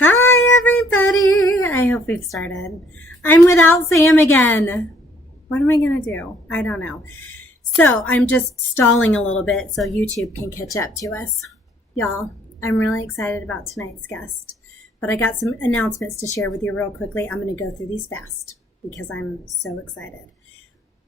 Hi, everybody. I hope we've started. I'm without Sam again. What am I going to do? I don't know. So I'm just stalling a little bit so YouTube can catch up to us. Y'all, I'm really excited about tonight's guest, but I got some announcements to share with you real quickly. I'm going to go through these fast because I'm so excited.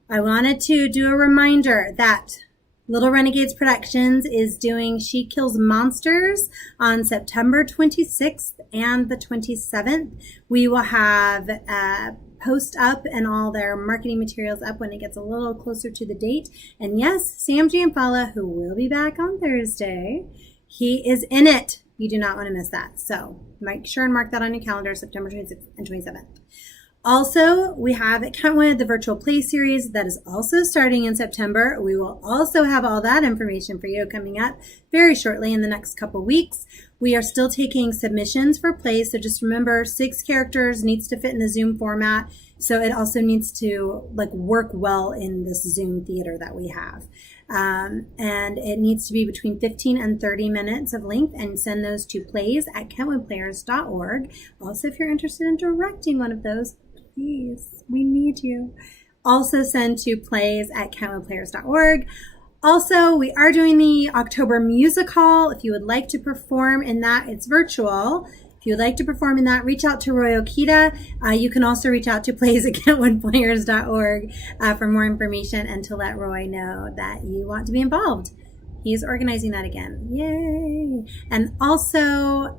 I wanted to do a reminder that Little Renegades Productions is doing She Kills Monsters on September 26th and the 27th. We will have a post up and all their marketing materials up when it gets a little closer to the date. And yes, Sam Giampala, who will be back on Thursday, he is in it. You do not want to miss that. So make sure and mark that on your calendar, September 26th and 27th. Also, we have at Kentwood, the virtual play series that is also starting in September. We will also have all that information for you coming up very shortly in the next couple weeks. We are still taking submissions for plays, so just remember 6 characters needs to fit in the Zoom format. So it also needs to work well in this Zoom theater that we have. And it needs to be between 15 and 30 minutes of length, and send those to plays@kentwoodplayers.org. Also, if you're interested in directing one of those, please, we need you. Also send to plays@kentwoodplayers.org. Also, we are doing the October Music Hall. If you would like to perform in that, it's virtual. If you would like to perform in that, reach out to Roy Okita. You can also reach out to plays@kentwoodplayers.org for more information and to let Roy know that you want to be involved. He's organizing that again. Yay! And also,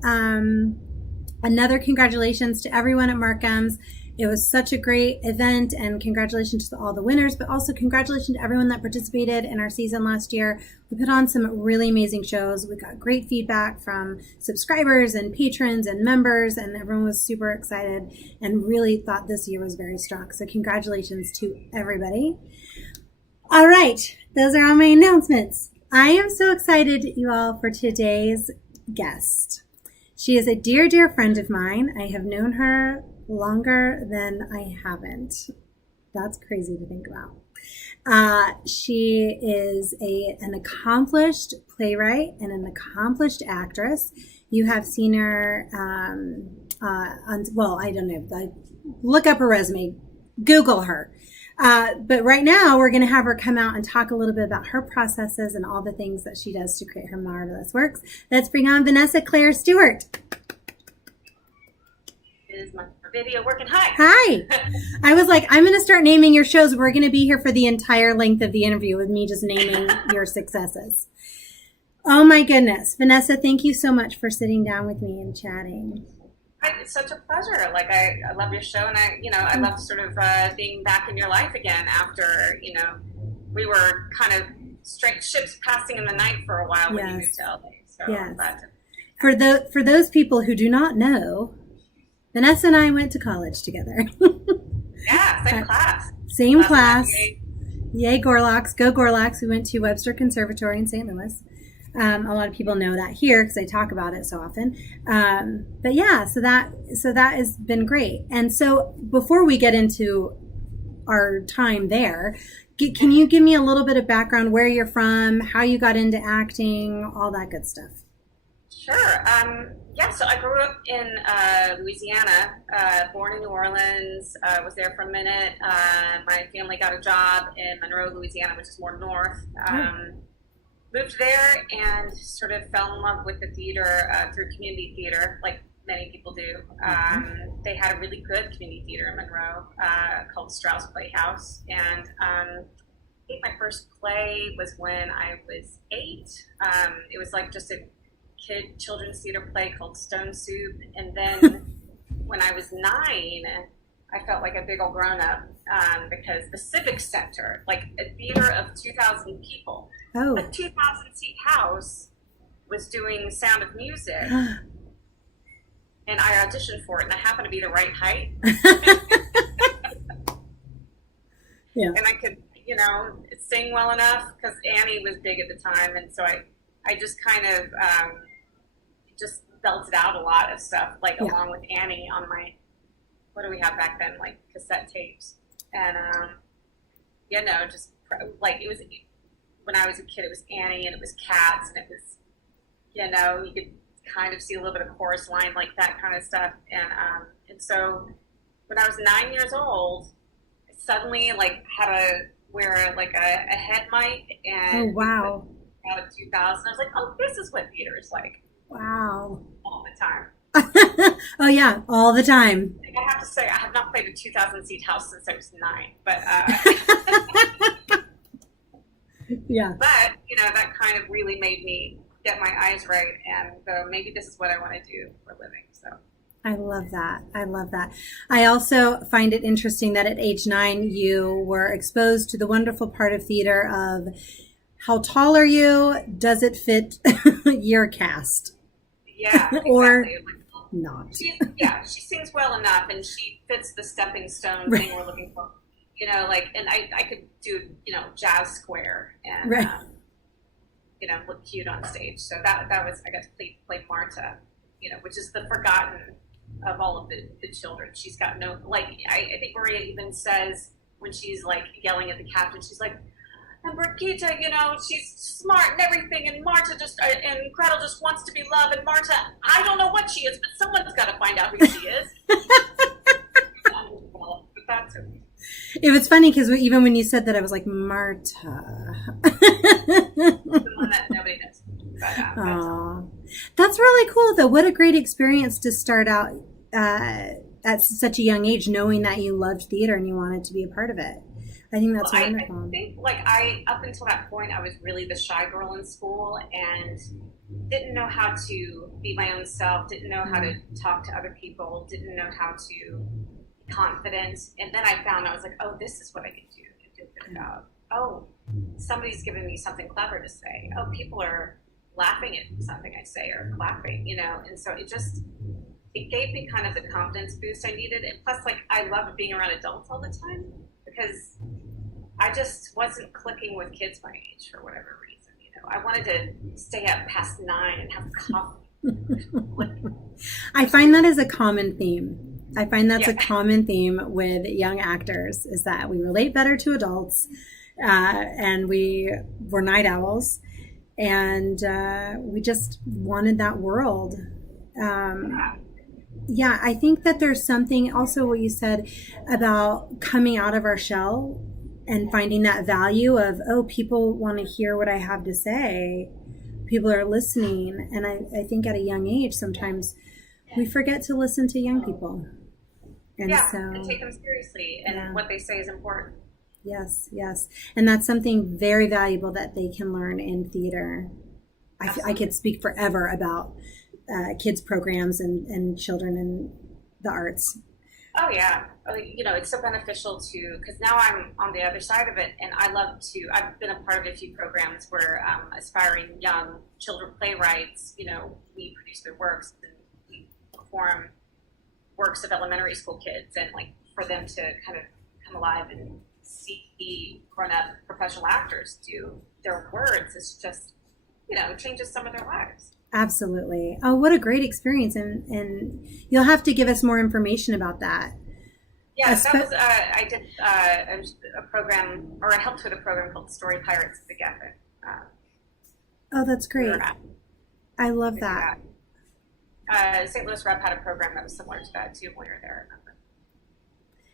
another congratulations to everyone at Markham's. It was such a great event, and congratulations to all the winners, but also congratulations to everyone that participated in our season last year. We put on some really amazing shows. We got great feedback from subscribers and patrons and members, and everyone was super excited and really thought this year was very strong. So congratulations to everybody. All right, those are all my announcements. I am so excited, you all, for today's guest. She is a dear, dear friend of mine. I have known her longer than I haven't. That's crazy to think about. She is an accomplished playwright and an accomplished actress. You have seen her I don't know. Look up her resume. Google her. But right now, we're going to have her come out and talk a little bit about her processes and all the things that she does to create her marvelous works. Let's bring on Vanessa Claire Stewart. Is my video working? Hi. Hi. I was like, I'm going to start naming your shows. We're going to be here for the entire length of the interview with me just naming your successes. Oh my goodness. Vanessa, thank you so much for sitting down with me and chatting. It's such a pleasure. I love your show, and I love sort of being back in your life again after, we were kind of straight ships passing in the night for a while when you moved to LA. So yes. I'm glad to... For those people who do not know, Vanessa and I went to college together. Yeah, same class. Same class. Yay, Gorlocks. Go Gorlocks. We went to Webster Conservatory in St. Louis. A lot of people know that here because I talk about it so often. But yeah, so that has been great. And so before we get into our time there, can you give me a little bit of background, where you're from, how you got into acting, all that good stuff? Sure. So I grew up in Louisiana, born in New Orleans, was there for a minute. My family got a job in Monroe, Louisiana, which is more north. Moved there and sort of fell in love with the theater through community theater, like many people do. They had a really good community theater in Monroe called Strauss Playhouse. And I think my first play was when I was 8. It was like just a children's theater play called Stone Soup. And then when I was 9, I felt like a big old grown-up because the Civic Center, like a theater of 2,000 people, a 2,000-seat house, was doing Sound of Music. And I auditioned for it, and I happened to be the right height. Yeah. And I could, sing well enough because Annie was big at the time. And so I just kind of just belted out a lot of stuff, along with Annie on my, what do we have back then, cassette tapes. And, it was, when I was a kid, it was Annie, and it was Cats, and it was, you could kind of see a little bit of chorus line, like that kind of stuff. And so when I was 9 years old, I suddenly like had to wear a head mic, and Oh, wow. out of 2000, I was like, oh, this is what theater is like Wow. all the time. Oh, yeah, all the time. I have to say, I have not played a 2,000 seat house since I was 9, but Yeah. but that kind of really made me get my eyes right and go, maybe this is what I want to do for a living. So I love that. I love that. I also find it interesting that at age 9, you were exposed to the wonderful part of theater of how tall are you? Does it fit your cast? yeah, exactly. Or not. She sings well enough, and she fits the stepping stone Right. thing we're looking for. And I could do, jazz square and, Right. Look cute on stage. So that was, I got to play Marta, which is the forgotten of all of the children. She's got no, I think Maria even says when she's like yelling at the captain, she's like, and Brigitte, she's smart and everything, and Marta and Gretel just wants to be loved, and Marta, I don't know what she is, but someone's got to find out who she is. But that's okay. It was funny because even when you said that, I was like, Marta. The one that nobody knows. But, that's really cool, though. What a great experience to start out at such a young age, knowing that you loved theater and you wanted to be a part of it. I think that's wonderful. I think, up until that point, I was really the shy girl in school and didn't know how to be my own self, didn't know how to talk to other people, didn't know how to be confident. And then I was like, oh, this is what I can do and feel good about. Oh, somebody's giving me something clever to say. Oh, people are laughing at something I say or clapping, and so it gave me kind of the confidence boost I needed. And plus, I loved being around adults all the time because I just wasn't clicking with kids my age for whatever reason. I wanted to stay up past 9 and have coffee. I find that is a common theme. I find that's a Yeah. common theme with young actors is that we relate better to adults, and we were night owls, and we just wanted that world. Yeah, I think that there's something also what you said about coming out of our shell and finding that value of, oh, people want to hear what I have to say. People are listening. And I think at a young age, sometimes we forget to listen to young people. And and take them seriously. And what they say is important. Yes, yes. And that's something very valuable that they can learn in theater. I could speak forever about kids programs and children in the arts. Oh yeah, it's so beneficial because now I'm on the other side of it, and I've been a part of a few programs where aspiring young children playwrights, we produce their works and we perform works of elementary school kids, and for them to kind of come alive and see grown-up professional actors do their words is just, it changes some of their lives. Absolutely. Oh, what a great experience. And you'll have to give us more information about that. Yeah, that was, I did a program, or I helped with a program called Story Pirates of the Geffen. Oh, that's great. I love that. St. Louis Rep had a program that was similar to that too when we were there, I remember.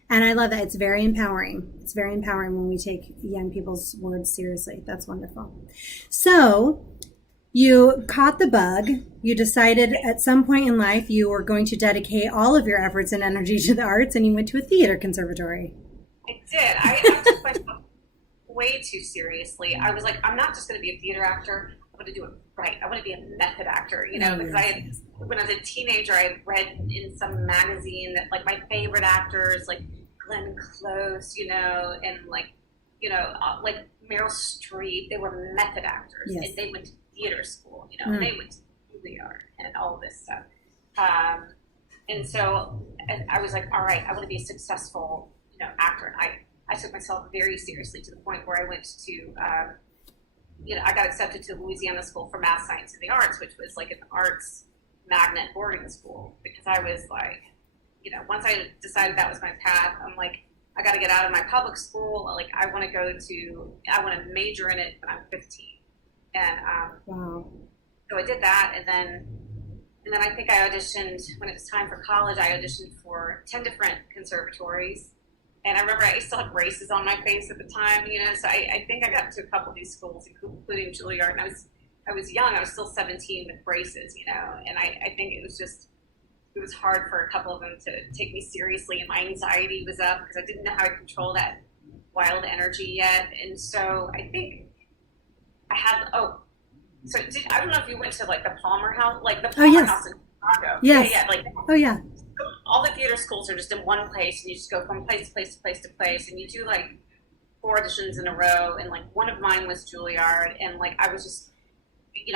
And I love that. It's very empowering. It's very empowering when we take young people's words seriously. That's wonderful. So you caught the bug. You decided at some point in life you were going to dedicate all of your efforts and energy to the arts, and you went to a theater conservatory. I did. I took myself way too seriously. I was like, I'm not just going to be a theater actor. I'm going to do it right. I want to be a method actor, because when I was a teenager, I had read in some magazine that my favorite actors, Glenn Close, and Meryl Streep, they were method actors, and they went to theater school, and they went to Juilliard and all this stuff. And so I was like, all right, I want to be a successful, actor. And I took myself very seriously to the point where I went to, I got accepted to Louisiana School for Math, Science, and the Arts, which was an arts magnet boarding school, because I was once I decided that was my path, I'm like, I got to get out of my public school. I want to major in it when I'm 15. And Wow. so I did that, and then And then I think I auditioned, when it was time for college, I auditioned for 10 different conservatories. And I remember I used to have braces on my face at the time, so I think I got to a couple of these schools, including Juilliard. And I was young, I was still 17 with braces, and I think it was hard for a couple of them to take me seriously, and my anxiety was up because I didn't know how to control that wild energy yet. And so I think I had, I don't know if you went to like the Palmer House, House in Chicago. Yes. Yeah. All the theater schools are just in one place, and you just go from place to place to place to place, and you do like 4 auditions in a row, and like one of mine was Juilliard, and like I was just,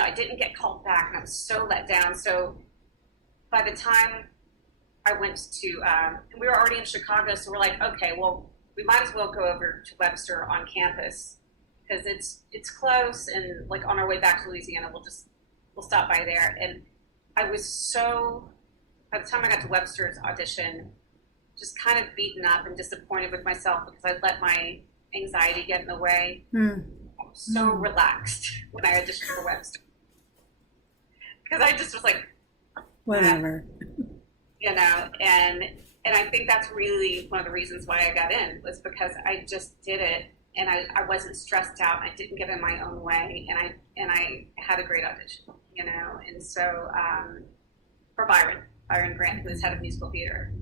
I didn't get called back, and I was so let down. So by the time I went to, and we were already in Chicago, so we're like, okay, well, we might as well go over to Webster on campus because it's close, and like on our way back to Louisiana, we'll stop by there. And I was so, by the time I got to Webster's audition, just kind of beaten up and disappointed with myself because I let my anxiety get in the way. I was so relaxed when I auditioned for Webster because I just was like, whatever. And I think that's really one of the reasons why I got in, was because I just did it, and I wasn't stressed out. I didn't get in my own way, and I had a great audition, And so for Byron Grant, who is head of musical theater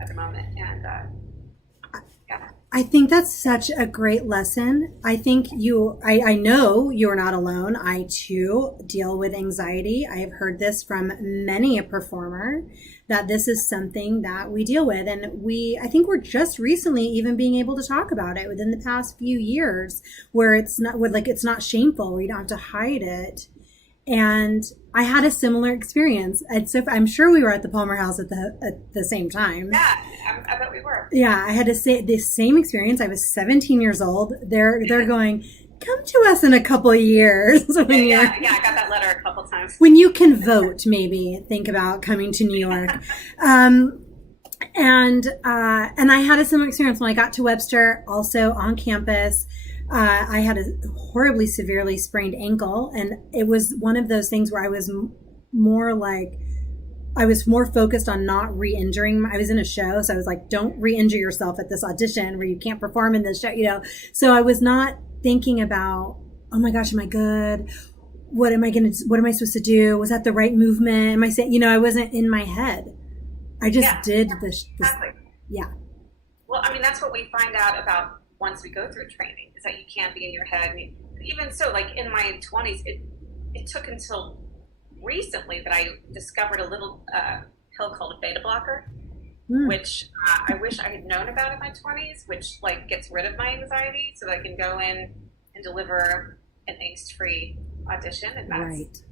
at the moment, and yeah. I think that's such a great lesson. I think I know you're not alone. I too deal with anxiety. I have heard this from many a performer, that this is something that we deal with. And I think we're just recently even being able to talk about it within the past few years, where it's not shameful, where you don't have to hide it. And I had a similar experience. I'm sure we were at the Palmer House at the same time. Yeah, I bet we were. Yeah, I had to say the same experience. I was 17 years old. They're going, come to us in a couple of years. I got that letter a couple times. When you can vote, maybe think about coming to New York. And I had a similar experience when I got to Webster, also on campus. I had a horribly severely sprained ankle, and it was one of those things where I was more focused on not re-injuring. I was in a show, so I was like, don't re-injure yourself at this audition where you can't perform in this show, So I was not thinking about, oh my gosh, am I good? What am I supposed to do? Was that the right movement? Am I saying, I wasn't in my head. I just did this. Exactly. Yeah. Well, I mean, that's what we find out about once we go through training, is that you can't be in your head. I mean, even so, like in my 20s, it took until recently that I discovered a little pill called a beta blocker, which I wish I had known about in my 20s, which like gets rid of my anxiety so that I can go in and deliver an angst-free audition, and that's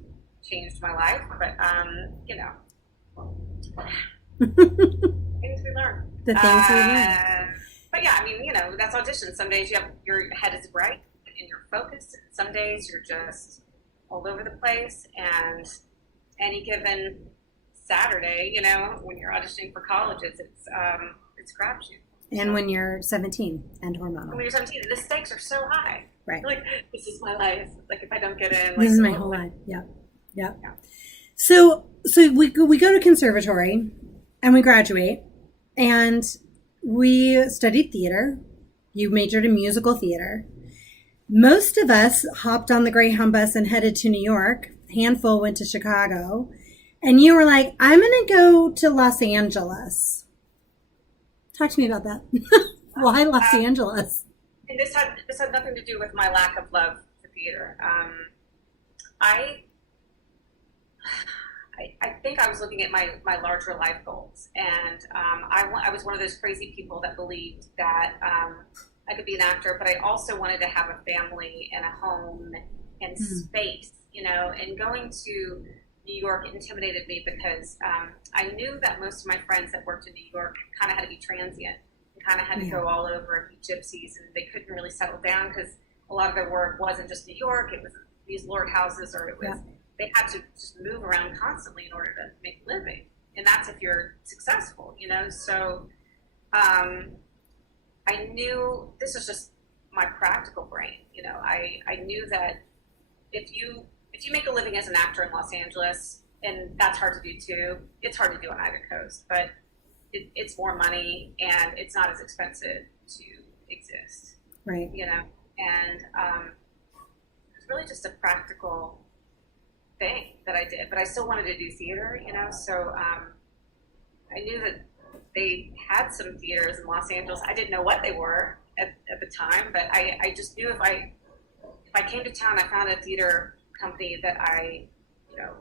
changed my life. But things we learn. The things we learn. But yeah, I mean, that's audition. Some days your head is bright and you're focused. Some days you're just all over the place. And any given Saturday, when you're auditioning for colleges, it's crapshoot. And when you're 17 and hormonal. When you're 17, the stakes are so high. Right. Like, this is my life. Like, if I don't get in, this is my whole life. Yeah. So we go to conservatory and we graduate, and we studied theater. You majored in musical theater. Most of us hopped on the Greyhound bus and headed to New York. A handful went to Chicago. And you were like, I'm going to go to Los Angeles. Talk to me about that. Why Los Angeles? And this had nothing to do with my lack of love for theater. I think I was looking at my larger life goals, and I was one of those crazy people that believed that I could be an actor, but I also wanted to have a family and a home and space, and going to New York intimidated me because I knew that most of my friends that worked in New York kind of had to be transient and kind of had to go all over and be gypsies, and they couldn't really settle down because a lot of their work wasn't just New York, it was these lord houses, or it was they had to just move around constantly in order to make a living, and that's if you're successful, so I knew this is just my practical brain, I knew that if you make a living as an actor in Los Angeles, and that's hard to do too. It's hard to do on either coast, but it's more money and it's not as expensive to exist, Right. you know. And it's really just a practical thing that I did, but I still wanted to do theater, you know. So I knew that they had some theaters in Los Angeles. I didn't know what they were at the time, but I just knew if I came to town, I found a theater company that I, you know,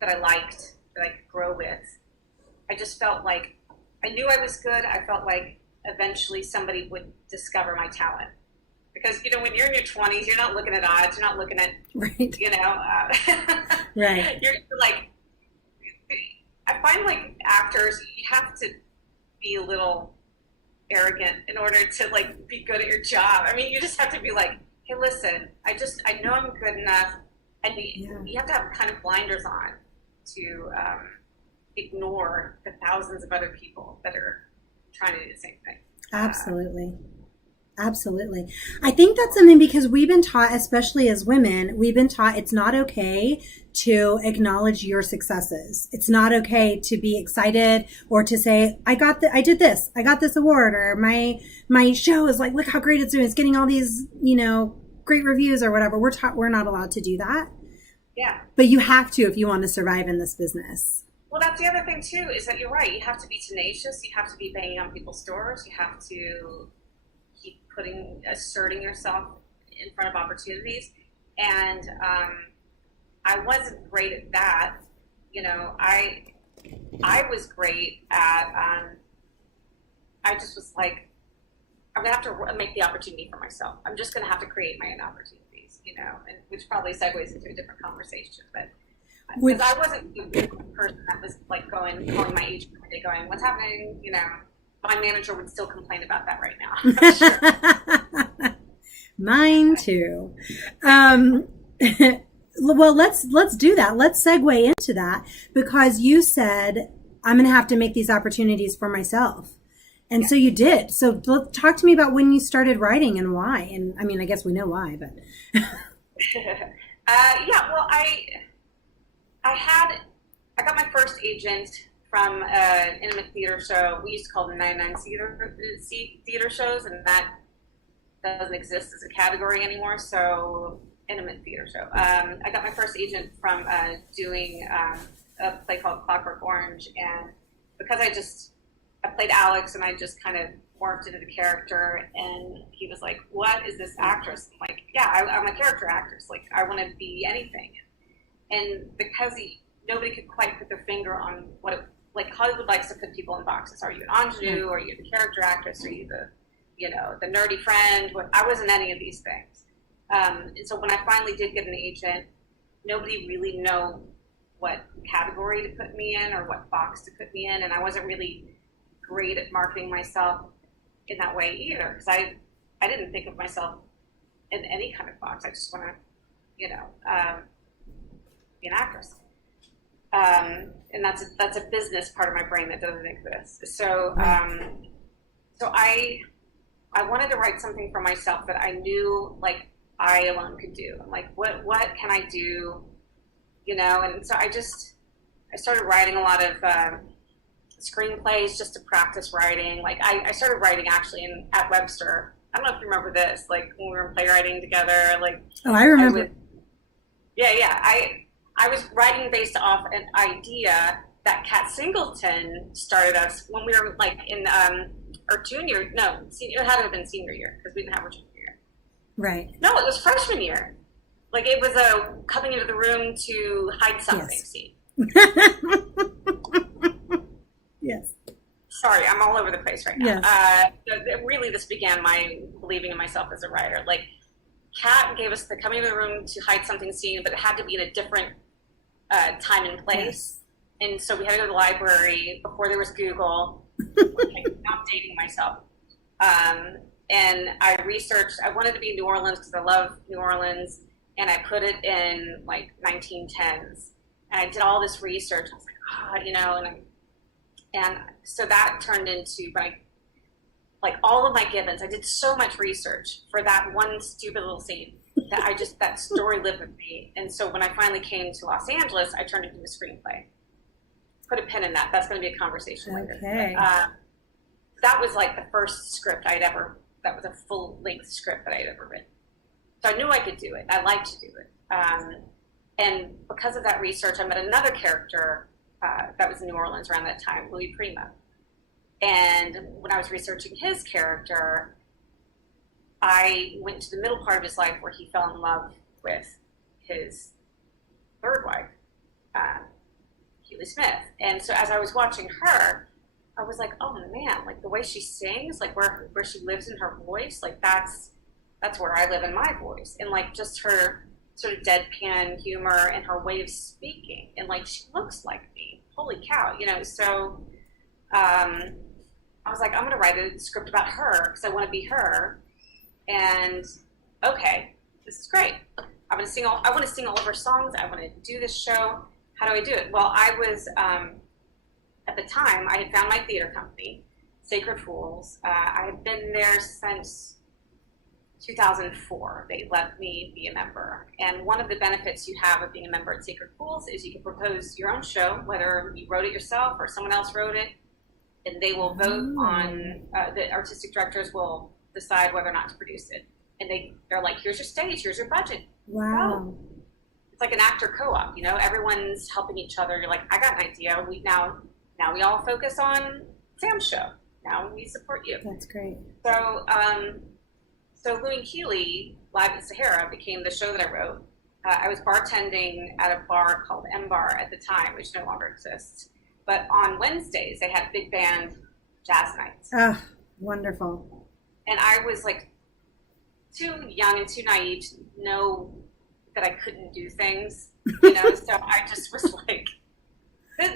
that I liked, that I could grow with. I just felt like I knew I was good. I felt like eventually somebody would discover my talent. Because, you know, when you're in your 20s, you're not looking at odds. You're not looking at, right. you know, right. You're like, I find like actors, you have to be a little arrogant in order to like be good at your job. I mean, you just have to be like, hey, listen, I know I'm good enough. And you have to have kind of blinders on to ignore the thousands of other people that are trying to do the same thing. Absolutely. Absolutely. I think that's something because we've been taught, especially as women, we've been taught it's not okay to acknowledge your successes. It's not okay to be excited or to say, I did this, I got this award, or my show is like, look how great it's doing. It's getting all these, you know, great reviews or whatever. We're not allowed to do that. Yeah. But you have to if you want to survive in this business. Well, that's the other thing too, is that you're right. You have to be tenacious. You have to be banging on people's doors. You have to keep asserting yourself in front of opportunities. And I wasn't great at that. You know, I was great at, I just was like, I'm going to have to make the opportunity for myself. I'm just going to have to create my own opportunities, you know, and which probably segues into a different conversation. But because I wasn't the person that was like calling my agent every day going, what's happening, you know. My manager would still complain about that right now. Sure. Mine too. Well, let's do that. Let's segue into that because you said I'm going to have to make these opportunities for myself. And so you did. So talk to me about when you started writing and why. And I mean, I guess we know why, but. Yeah, well, I got my first agent from an intimate theater show. We used to call them 99-seat theater shows, and that doesn't exist as a category anymore, so intimate theater show. I got my first agent from doing a play called Clockwork Orange, and because I played Alex, and I just kind of morphed into the character, and he was like, what is this actress? I'm like, yeah, I'm a character actress. Like, I want to be anything. And because nobody could quite put their finger on what it, like Hollywood likes to put people in boxes. Are you an ingenue? Are you the character actress? Are you the nerdy friend? I wasn't any of these things. And so when I finally did get an agent, nobody really knew what category to put me in or what box to put me in. And I wasn't really great at marketing myself in that way either, because I didn't think of myself in any kind of box. I just want to, be an actress. And that's a business part of my brain that doesn't exist. So so I wanted to write something for myself that I knew like I alone could do. I'm like, what can I do? You know, and so I started writing a lot of screenplays just to practice writing. Like I started writing actually at Webster. I don't know if you remember this, like when we were playwriting together, like oh, I remember. I was writing based off an idea that Kat Singleton started us when we were like in our senior, it had to have been senior year because we didn't have our junior year. Right. No, it was freshman year. Like it was a coming into the room to hide something scene. Yes. Sorry, I'm all over the place right now. Yes. Really, this began my believing in myself as a writer. Like Kat gave us the coming into the room to hide something scene, but it had to be in a different time and place. Yes. And so we had to go to the library before there was Google. I'm dating myself. And I researched, I wanted to be in New Orleans because I love New Orleans. And I put it in like 1910s. And I did all this research. I was like, and so that turned into like all of my givens. I did so much research for that one stupid little scene. that story lived with me. And so when I finally came to Los Angeles, I turned it into a screenplay. Put a pin in that. That's going to be a conversation later. Okay. That was like the first script that was a full-length script that I'd ever written. So I knew I could do it. I liked to do it. And because of that research, I met another character that was in New Orleans around that time, Louis Prima. And when I was researching his character, I went to the middle part of his life where he fell in love with his third wife, Keely Smith. And so as I was watching her, I was like, oh man, like the way she sings, like where she lives in her voice, like that's where I live in my voice. And like just her sort of deadpan humor and her way of speaking. And like she looks like me. Holy cow, you know, so I was like, I'm going to write a script about her because I want to be her. And okay, this is great. I want to sing all of her songs. I want to do this show. How do I do it? Well, I was, at the time, I had found my theater company, Sacred Fools. I had been there since 2004. They let me be a member. And one of the benefits you have of being a member at Sacred Fools is you can propose your own show, whether you wrote it yourself or someone else wrote it. And they will vote on, the artistic directors will decide whether or not to produce it. And they're like, here's your stage, here's your budget. Wow. It's like an actor co-op, you know, everyone's helping each other. You're like, I got an idea. Now we all focus on Sam's show. Now we support you. That's great. So, so Louie and Keely, Live in Sahara, became the show that I wrote. I was bartending at a bar called M Bar at the time, which no longer exists. But on Wednesdays, they had big band jazz nights. Ah, wonderful. And I was like too young and too naive to know that I couldn't do things, you know? So I just was like,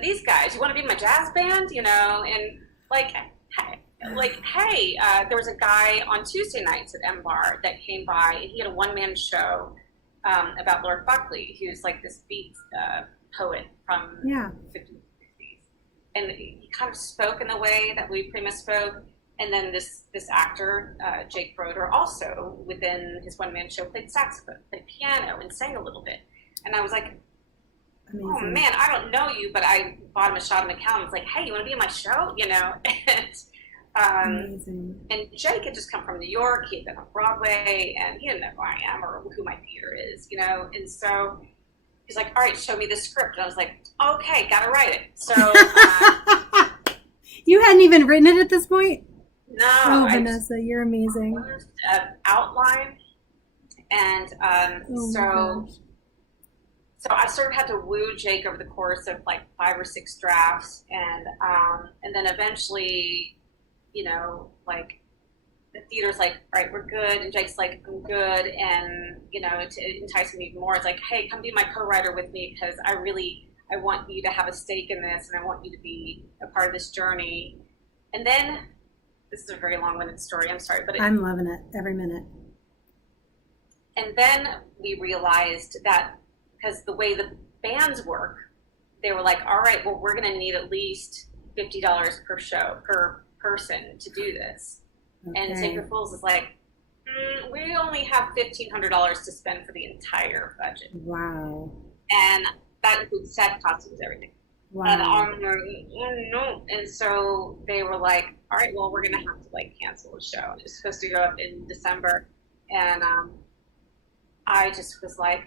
these guys, you want to be in my jazz band, you know? And hey, there was a guy on Tuesday nights at M Bar that came by, and he had a one-man show about Lord Buckley, who's like this beat poet from the 50s, 60s. And he kind of spoke in the way that Louis Prima spoke. And then this actor, Jake Broder, also within his one-man show played saxophone, played piano, and sang a little bit. And I was like, amazing. Oh man, I don't know you, but I bought him a shot in the cow and was like, hey, you want to be in my show? You know? And Jake had just come from New York. He had been on Broadway, and he didn't know who I am or who my theater is, you know? And so he's like, all right, show me the script. And I was like, okay, gotta write it. So you hadn't even written it at this point? No. Oh, Vanessa, you're amazing. Outline, and so I sort of had to woo Jake over the course of like 5 or 6 drafts, and then eventually, you know, like the theater's like, all right, we're good, and Jake's like, I'm good, and you know, to entice me even more, it's like, hey, come be my co-writer with me because I want you to have a stake in this, and I want you to be a part of this journey, and then. This is a very long-winded story. I'm sorry, but I'm loving it every minute. And then we realized that because the way the bands work, they were like, all right, well, we're going to need at least $50 per show, per person to do this. Okay. And Sacred Fools is like, we only have $1,500 to spend for the entire budget. Wow. And that includes set costumes, everything. Wow. And no. And so they were like, all right, well, we're going to have to like cancel the show. It was supposed to go up in December. And I just was like,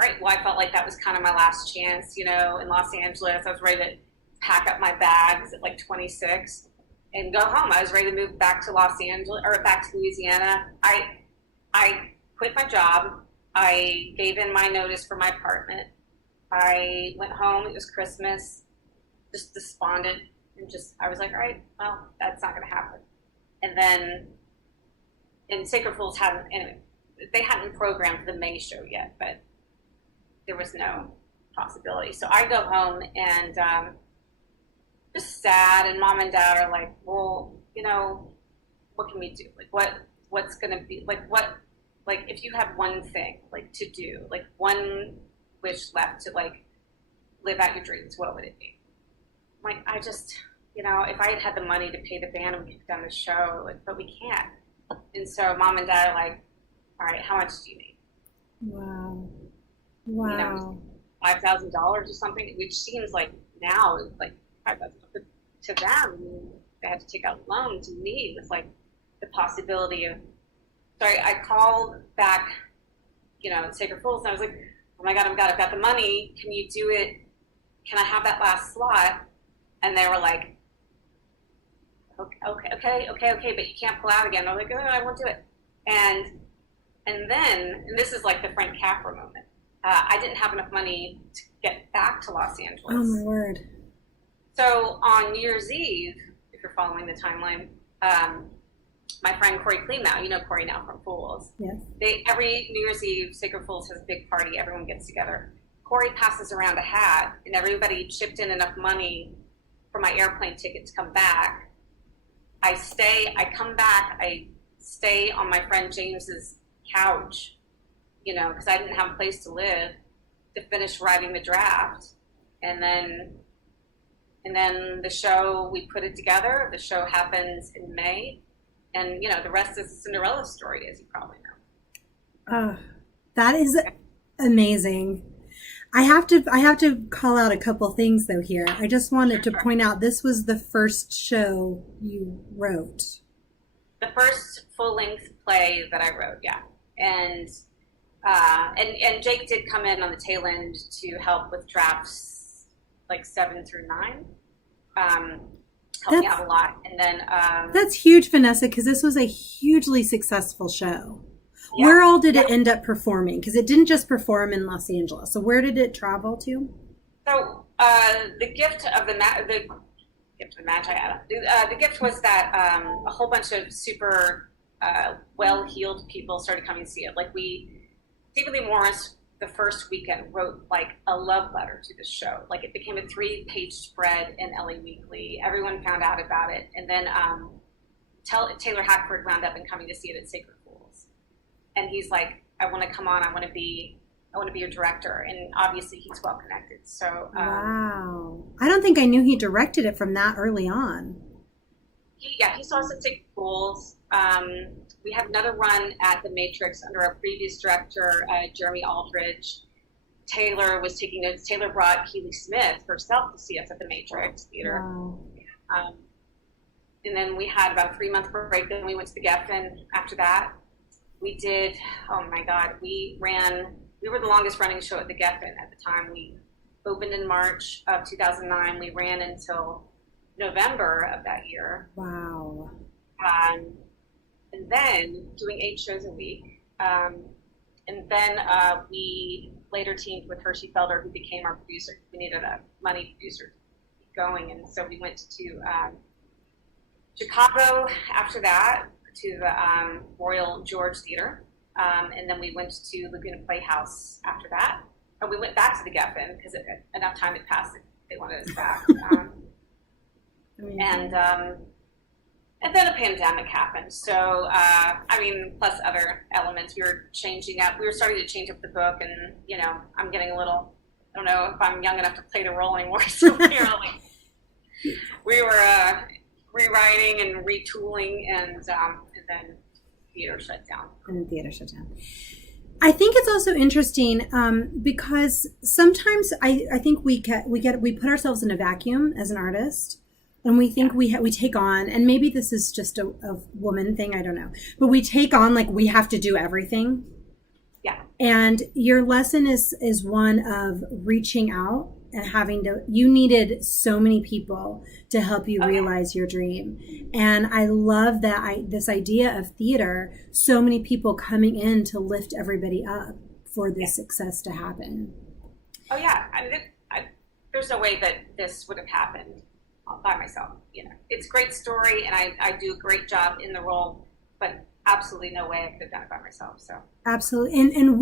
all right, well, I felt like that was kind of my last chance, you know, in Los Angeles. I was ready to pack up my bags at like 26 and go home. I was ready to move back to Los Angeles or back to Louisiana. I quit my job. I gave in my notice for my apartment. I went home. It was Christmas, just despondent, and I was like, all right, well, that's not going to happen. And then, and Sacred Fools they hadn't programmed the May show yet, but there was no possibility. So I go home and just sad, and Mom and Dad are like, well, you know, what can we do? Like, what's going to be, like, if you had one thing, like, to do, like, one wish left to like live out your dreams, what would it be? Like, I just, you know, if I had the money to pay the band, we could have done the show, like, but we can't. And so Mom and Dad are like, all right, how much do you need? Wow. You know, $5,000 or something, which seems like now is like 5,000. But to them, they had to take out loans. To me, it's like the possibility of. So I called back, Sacred Fools, and I was like, oh my God, I've got the money. Can you do it? Can I have that last slot? And they were like, okay, but you can't pull out again. I'm like, oh, I won't do it. And then this is like the Frank Capra moment. I didn't have enough money to get back to Los Angeles. Oh my word. So on New Year's Eve, if you're following the timeline, my friend Corey Cleanow, you know Corey now from Fools. Yes. Every New Year's Eve, Sacred Fools has a big party. Everyone gets together. Corey passes around a hat, and everybody chipped in enough money for my airplane ticket to come back. I come back, I stay on my friend James's couch, because I didn't have a place to live, to finish writing the draft. And then the show, we put it together. The show happens in May. And, the rest is a Cinderella story, as you probably know. That is amazing. I have to call out a couple things, though, here. I just wanted to point out this was the first show you wrote. The first full-length play that I wrote, yeah. And Jake did come in on the tail end to help with drafts like 7 through 9. Helped me out a lot. And then that's huge, Vanessa, because this was a hugely successful show. Yeah. Where all did it end up performing? Because it didn't just perform in Los Angeles. So where did it travel to? So the gift of the gift was that a whole bunch of super well-heeled people started coming to see it. Like Stephen Lee Morris, the first weekend, wrote like a love letter to the show. Like it became a 3-page spread in LA Weekly. Everyone found out about it. And then Taylor Hackford wound up coming to see it at Sacred Fools. And he's like, I want to come on. I want to be a director. And obviously he's well connected. So wow. I don't think I knew he directed it from that early on. He saw us at Sacred Fools. We had another run at the Matrix under our previous director, Jeremy Aldridge. Taylor was taking notes. Taylor brought Keely Smith herself to see us at the Matrix Theater. Wow. And then we had about a 3-month break. Then we went to the Geffen after that. We did, oh my God, we were the longest running show at the Geffen at the time. We opened in March of 2009. We ran until November of that year. Wow. And then doing 8 shows a week. And then we later teamed with Hershey Felder, who became our producer. We needed a money producer to keep going. And so we went to Chicago after that, to the Royal George Theater. And then we went to Laguna Playhouse after that. And we went back to the Geffen because enough time had passed. They wanted us back. And then a pandemic happened. So, plus other elements. We were changing up. We were starting to change up the book. And, I'm getting a little, I don't know if I'm young enough to play the role anymore. So apparently we were rewriting and retooling. And then theater shut down. And the theater shut down. I think it's also interesting because sometimes I think we put ourselves in a vacuum as an artist. And we think we take on, and maybe this is just a woman thing, I don't know. But we take on like we have to do everything. Yeah. And your lesson is one of reaching out and you needed so many people to help you realize your dream. And I love that this idea of theater, so many people coming in to lift everybody up for this success to happen. Oh yeah, there's no way that this would have happened by myself. It's a great story, and I do a great job in the role, but absolutely no way I could have done it by myself. So absolutely, and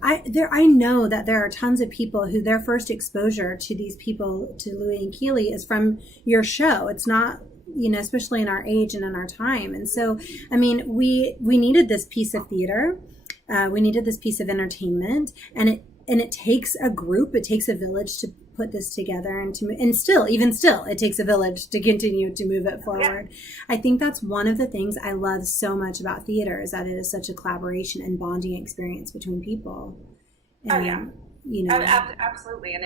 I know that there are tons of people who their first exposure to these people, to Louis and Keely, is from your show. It's not, especially in our age and in our time. And so, we needed this piece of theater, we needed this piece of entertainment, and it takes a group, it takes a village to put this together and still, even still, it takes a village to continue to move it forward. Yeah. I think that's one of the things I love so much about theater is that it is such a collaboration and bonding experience between people. And, absolutely. And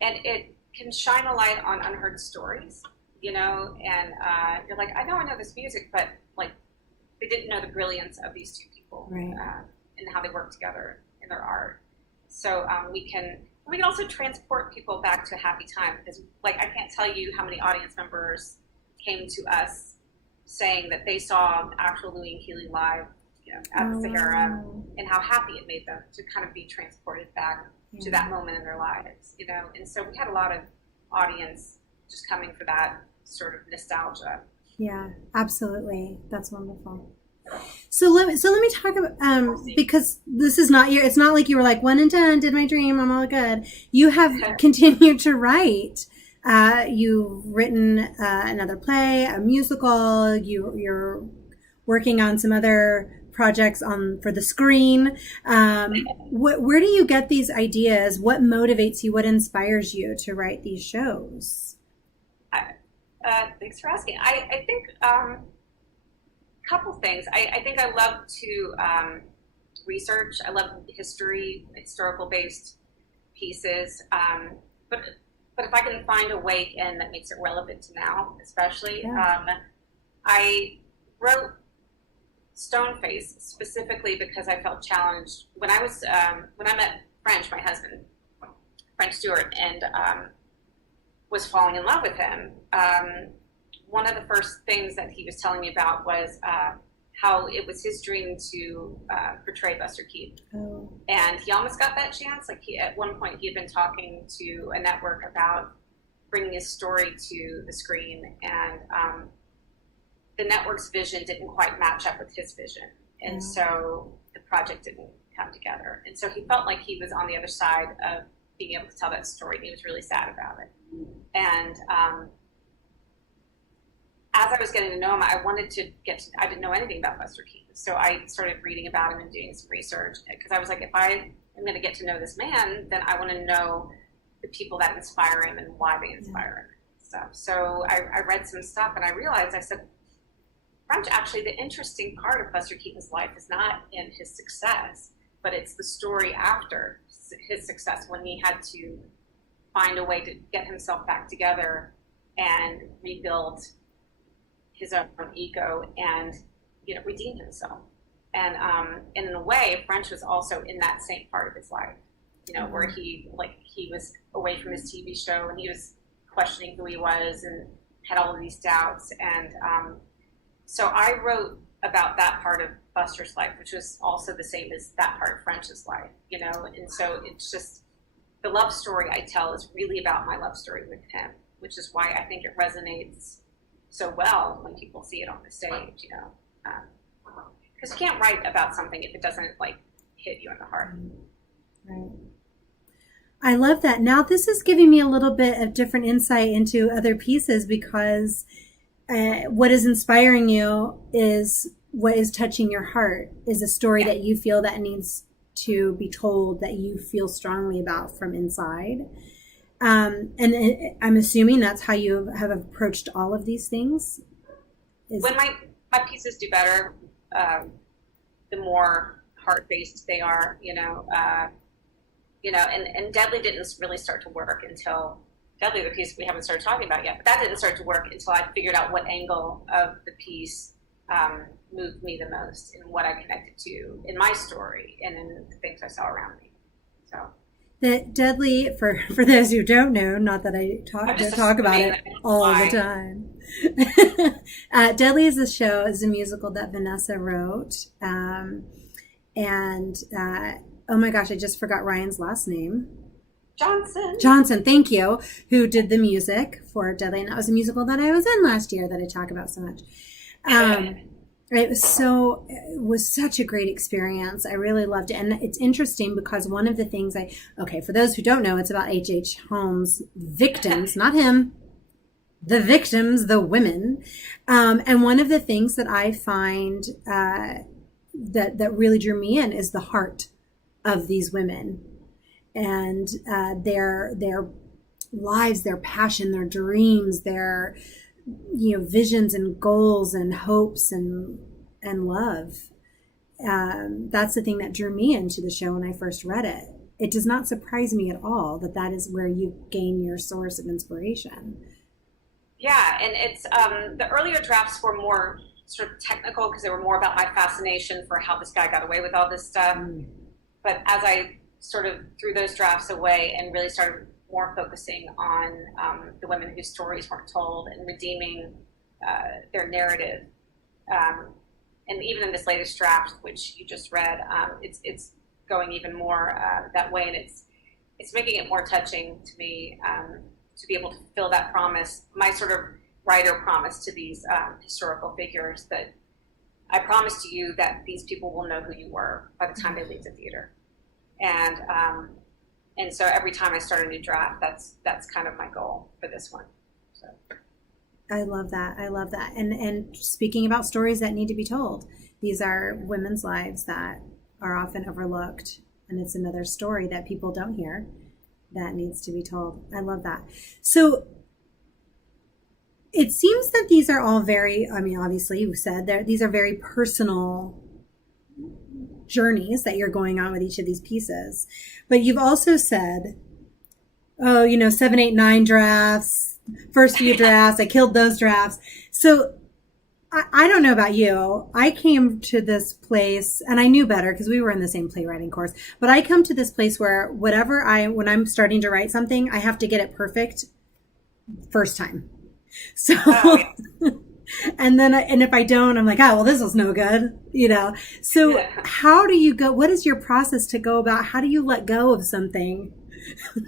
it can shine a light on unheard stories, and you're like, I know this music, but like they didn't know the brilliance of these two people, right. And how they work together in their art. So we can also transport people back to a happy time, because like I can't tell you how many audience members came to us saying that they saw actual Louis and Keely live, at the Sahara, and how happy it made them to kind of be transported back to that moment in their lives, And so we had a lot of audience just coming for that sort of nostalgia. Yeah, absolutely. That's wonderful. So let me talk about because this is not it's not like you were like 1 and 10 did my dream, I'm all good. You have continued to write. You've written another play, a musical. You're working on some other projects for the screen. Where do you get these ideas? What motivates you? What inspires you to write these shows? Thanks for asking. I think couple things. I think I love to research. I love historical based pieces. But if I can find a way in that makes it relevant to now, especially, I wrote Stoneface specifically because I felt challenged when I met French, my husband, French Stewart, and was falling in love with him. One of the first things that he was telling me about was how it was his dream to portray Buster Keaton. Oh. And he almost got that chance. Like at one point he had been talking to a network about bringing his story to the screen, and the network's vision didn't quite match up with his vision. And so the project didn't come together. And so he felt like he was on the other side of being able to tell that story, and he was really sad about it. And as I was getting to know him, I didn't know anything about Buster Keaton. So I started reading about him and doing some research, because I was like, if I am going to get to know this man, then I want to know the people that inspire him and why they inspire him. So I read some stuff, and I realized, I said, French, actually the interesting part of Buster Keaton's life is not in his success, but it's the story after his success, when he had to find a way to get himself back together and rebuild his own ego and redeem himself. And in a way, French was also in that same part of his life, where he was away from his TV show, and he was questioning who he was and had all of these doubts. And so I wrote about that part of Buster's life, which was also the same as that part of French's life, and so it's just, the love story I tell is really about my love story with him, which is why I think it resonates so well when people see it on the stage, because you can't write about something if it doesn't hit you in the heart. Right. I love that. Now this is giving me a little bit of different insight into other pieces, because what is inspiring you is what is touching your heart, is a story that you feel that needs to be told, that you feel strongly about from inside. And I'm assuming that's how you have approached all of these things. When my pieces do better, the more heart-based they are, and Deadly didn't really start to work until, Deadly, the piece we haven't started talking about yet, but that didn't start to work until I figured out what angle of the piece moved me the most, and what I connected to in my story and in the things I saw around me. So. That Deadly, for those who don't know, not that I talk about it all the time. Deadly is a musical that Vanessa wrote. Oh my gosh, I just forgot Ryan's last name. Johnson, thank you, who did the music for Deadly. And that was a musical that I was in last year that I talk about so much. It was such a great experience. I really loved it. And it's interesting because one of the things for those who don't know, it's about H.H. Holmes' victims, not him, the victims, the women. And one of the things that I find that really drew me in is the heart of these women. and their lives, their passion, their dreams, their visions and goals and hopes and love. That's the thing that drew me into the show when I first read it. It does not surprise me at all that is where you gain your source of inspiration. Yeah, and it's the earlier drafts were more sort of technical because they were more about my fascination for how this guy got away with all this stuff. But as I sort of threw those drafts away and really started more focusing on the women whose stories weren't told and redeeming their narrative, and even in this latest draft, which you just read, it's going even more that way, and it's making it more touching to me to be able to fulfill that promise, my sort of writer promise to these historical figures, that I promise to you that these people will know who you were by the time they leave the theater. And so every time I start a new draft, that's kind of my goal for this one. So. I love that. And speaking about stories that need to be told, these are women's lives that are often overlooked, and it's another story that people don't hear that needs to be told. I love that. So it seems that these are all very, obviously you said these are very personal journeys that you're going on with each of these pieces, but you've also said, 7, 8, 9 drafts, first few drafts, I killed those drafts. So I don't know about you. I came to this place, and I knew better because we were in the same playwriting course, but I come to this place where when I'm starting to write something, I have to get it perfect first time. So, and if I don't, I'm like, this was no good, So how do you go? What is your process to go about? How do you let go of something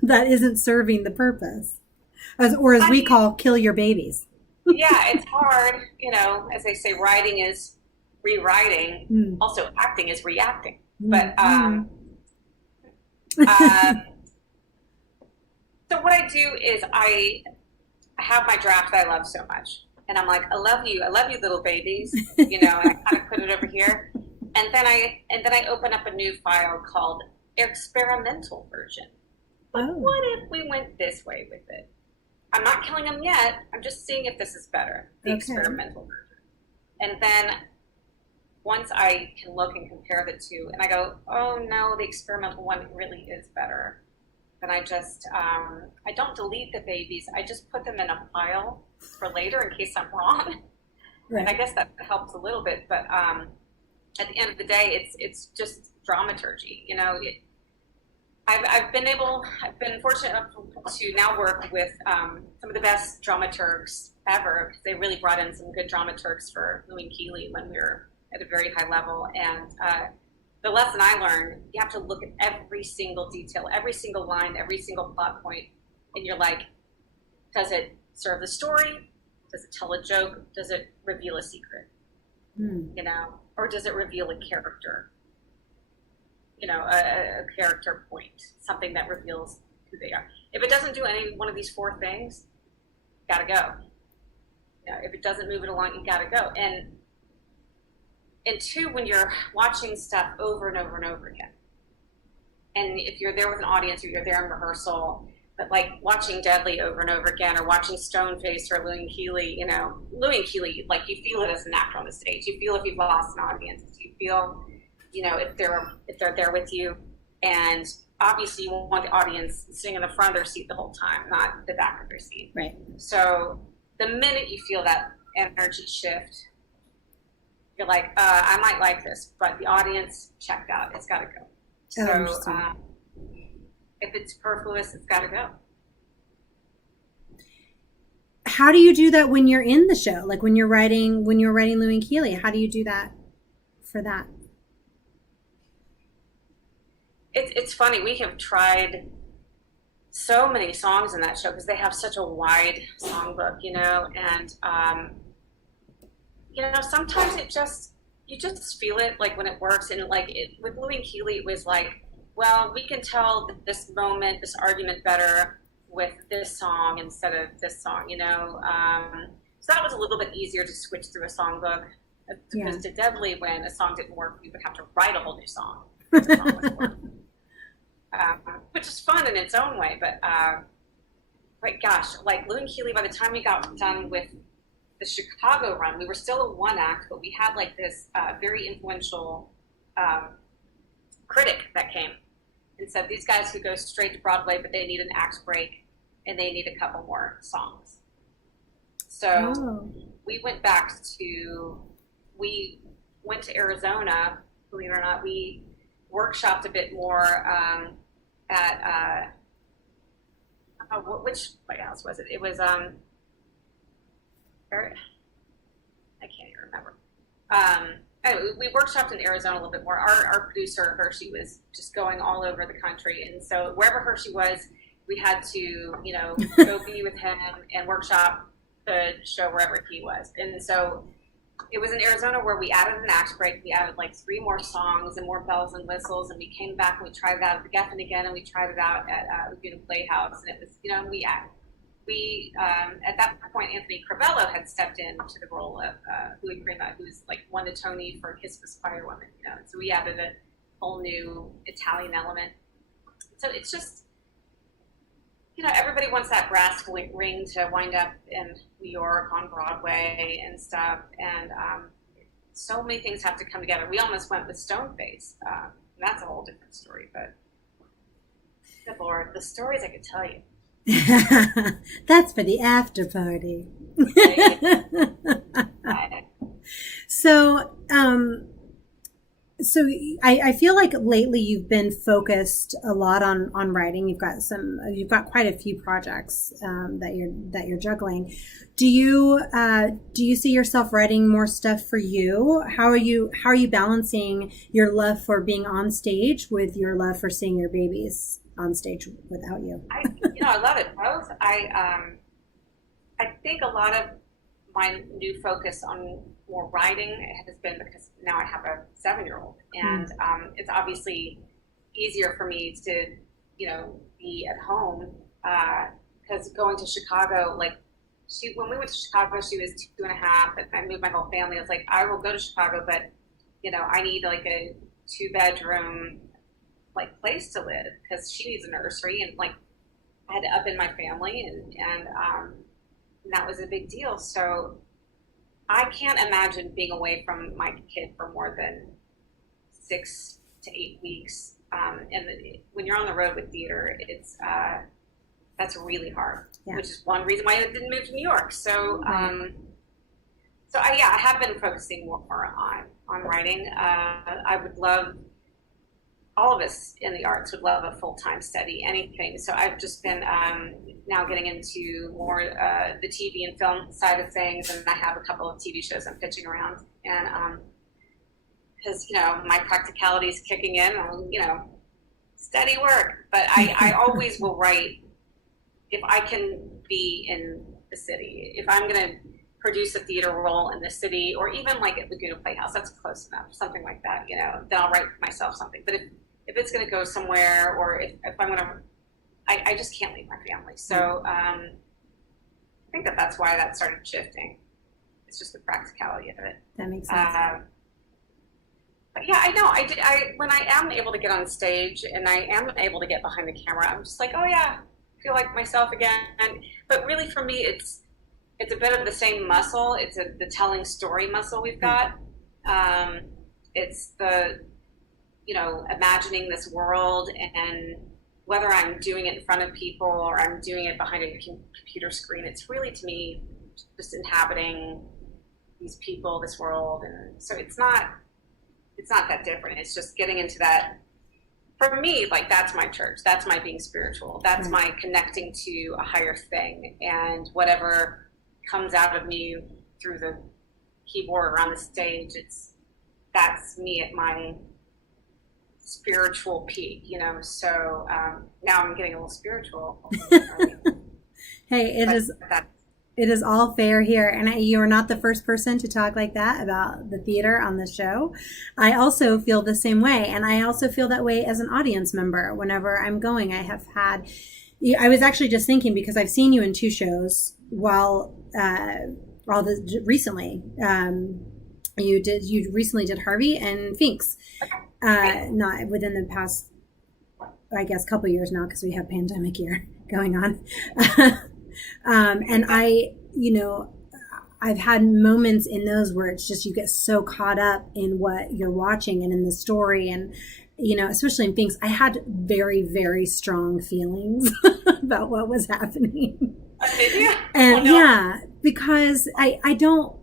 that isn't serving the purpose? As we call, kill your babies. Yeah, it's hard. As they say, writing is rewriting. Also, acting is reacting. But so what I do is I have my draft that I love so much, and I'm like, I love you, little babies. And I kind of put it over here, and then I open up a new file called experimental version. But what if we went this way with it? I'm not killing them yet. I'm just seeing if this is better, the experimental version. And then once I can look and compare the two, and I go, oh no, the experimental one really is better, then I just, I don't delete the babies. I just put them in a pile for later in case I'm wrong. Right. And I guess that helps a little bit. But at the end of the day, it's just dramaturgy. I've been fortunate enough to now work with some of the best dramaturgs ever, because they really brought in some good dramaturgs for Louis and Keeley when we were at a very high level. And the lesson I learned, you have to look at every single detail, every single line, every single plot point, and you're like, does it serve the story? Does it tell a joke? Does it reveal a secret? Or does it reveal a character? A character point, something that reveals who they are. If it doesn't do any one of these 4 things, gotta go. If it doesn't move it along, you gotta go. And 2, when you're watching stuff over and over and over again, and if you're there with an audience or you're there in rehearsal, but like watching Deadly over and over again, or watching Stoneface or Louis and Keeley, Louis and Keeley, like, you feel it as an actor on the stage. You feel if you've lost an audience. You feel if they're there with you, and obviously you want the audience sitting in the front of their seat the whole time, not the back of their seat. Right. So the minute you feel that energy shift, you're like, I might like this, but the audience checked out. It's got to go. So if it's superfluous, it's got to go. How do you do that when you're in the show? Like when you're writing Louis and Keeley, how do you do that for that? It's funny. We have tried so many songs in that show because they have such a wide songbook, and sometimes you just feel it, like when it works. And with Louis and Keeley, it was like, well, we can tell this moment, this argument better with this song instead of this song, So that was a little bit easier to switch through a songbook. Because to Deadly, when a song didn't work, we would have to write a whole new song. Which is was fun in its own way. But gosh, like Lou and Keely, by the time we got done with the Chicago run, we were still a one act, but we had like this very influential critic that came and said these guys could go straight to Broadway, but they need an act break and they need a couple more songs. So we went to Arizona, believe it or not. We workshopped a bit more at which playhouse was it? It was I can't even remember. Anyway, we workshopped in Arizona a little bit more. Our producer Hershey was just going all over the country, and so wherever Hershey was, we had to go be with him and workshop the show wherever he was. And so it was in Arizona where we added an act break. We added like 3 more songs and more bells and whistles, and we came back and we tried it out at the Geffen again, and we tried it out at Laguna Playhouse, and it was we at that point Anthony Crivello had stepped in to the role of Louis Prima, who's like won the Tony for Kiss the Spider Woman, so we added a whole new Italian element. So it's just everybody wants that brass ring to wind up in New York on Broadway and stuff, and so many things have to come together. We almost went with Stoneface. That's a whole different story, but good Lord, the stories I could tell you. That's for the after party. So I feel like lately you've been focused a lot on writing. You've got quite a few projects that you're juggling. Do you see yourself writing more stuff for you? How are you balancing your love for being on stage with your love for seeing your babies on stage without you? I love it both. I think a lot of my new focus on more writing has been because now I have a 7-year-old, and it's obviously easier for me to be at home because going to Chicago, like when we went to Chicago, she was 2.5, and I moved my whole family. I was like, I will go to Chicago, but I need like a 2-bedroom like place to live because she needs a nursery, and like I had to up in my family, and that was a big deal. So I can't imagine being away from my kid for more than 6 to 8 weeks. And when you're on the road with theater, it's that's really hard, which is one reason why I didn't move to New York. So I have been focusing more on writing. I would love, all of us in the arts would love a full-time study, anything. So I've just been now getting into more the TV and film side of things, and I have a couple of TV shows I'm pitching around. And because my practicality is kicking in, steady work. But I always will write if I can be in the city. If I'm going to produce a theater role in the city, or even like at Laguna Playhouse, that's close enough, something like that, then I'll write myself something. But if it's going to go somewhere, or if I'm going to, I just can't leave my family. So I think that's why that started shifting. It's just the practicality of it. That makes sense. But yeah, I know. When I am able to get on stage and I am able to get behind the camera, I'm just like, oh yeah, I feel like myself again. But really, for me, it's a bit of the same muscle. It's the telling story muscle we've got. It's the imagining this world, and whether I'm doing it in front of people or I'm doing it behind a computer screen, it's really, to me, just inhabiting these people, this world. And so it's not that different. It's just getting into that. For me, like, that's my church. That's my being spiritual. That's my connecting to a higher thing, and whatever comes out of me through the keyboard or on the stage, that's me at my spiritual peak, so now I'm getting a little spiritual. Hey, it is all fair here, and you are not the first person to talk like that about the theater on the show. I also feel the same way, and I also feel that way as an audience member whenever I'm going. I was actually just thinking, because I've seen you in 2 shows recently. You recently did Harvey and Finks. Not within the past I guess, couple years now because we have pandemic year going on. And I've had moments in those where it's just you get so caught up in what you're watching and in the story, and especially in things. I had very, very strong feelings about what was happening. Did you? And yeah, because I don't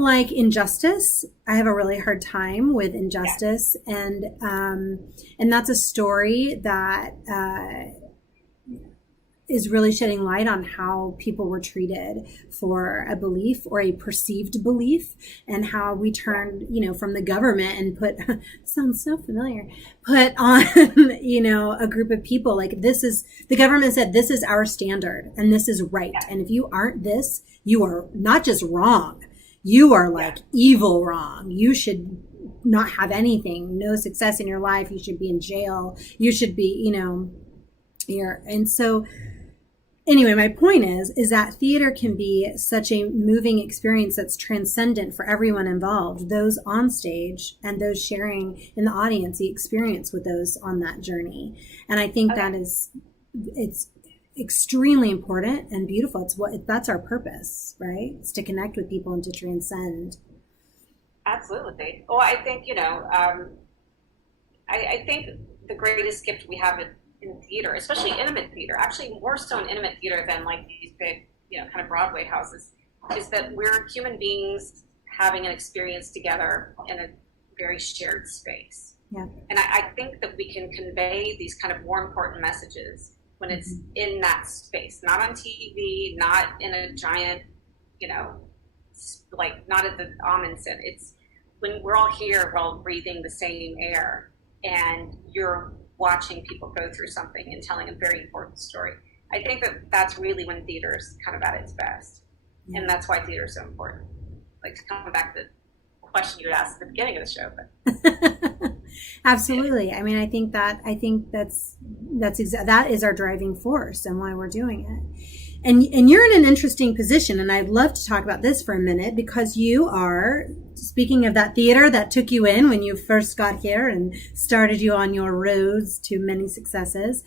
like injustice. I have a really hard time with injustice, and that's a story that is really shedding light on how people were treated for a belief or a perceived belief, and how we turned, from the government and put sounds so familiar, put on, a group of people like the government said, this is our standard and this is right. And if you aren't this, you are not just wrong. You are like evil wrong. You should not have anything, no success in your life. You should be in jail. You should be, and so anyway, my point is that theater can be such a moving experience that's transcendent for everyone involved, those on stage and those sharing in the audience the experience with those on that journey. And I think it's extremely important and beautiful. That's our purpose, right? It's to connect with people and to transcend. Absolutely. Well, I think, I think the greatest gift we have in theater, especially intimate theater, actually more so in intimate theater than like these big, kind of Broadway houses, is that we're human beings having an experience together in a very shared space. Yeah. And I think that we can convey these kind of more important messages when it's in that space, not on TV, not in a giant, like not at the Amundsen. It's when we're all here, we're all breathing the same air, and you're watching people go through something and telling a very important story. I think that that's really when theater's kind of at its best. Yeah. And that's why theater is so important. Like, to come back to the question you had asked at the beginning of the show. But. Absolutely. I mean, I think that is our driving force and why we're doing it. And you're in an interesting position, and I'd love to talk about this for a minute, because you are, speaking of that theater that took you in when you first got here and started you on your roads to many successes,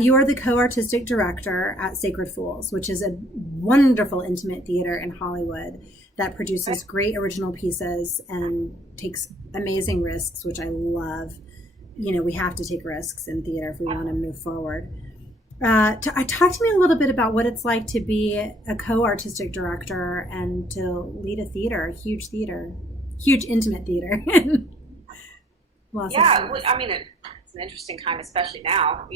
you are the co-artistic director at Sacred Fools, which is a wonderful intimate theater in Hollywood that produces great original pieces and takes amazing risks, which I love. We have to take risks in theater if we want to move forward. Talk to me a little bit about what it's like to be a co-artistic director and to lead a huge intimate theater. Yeah, well, I mean, it's an interesting time, especially now.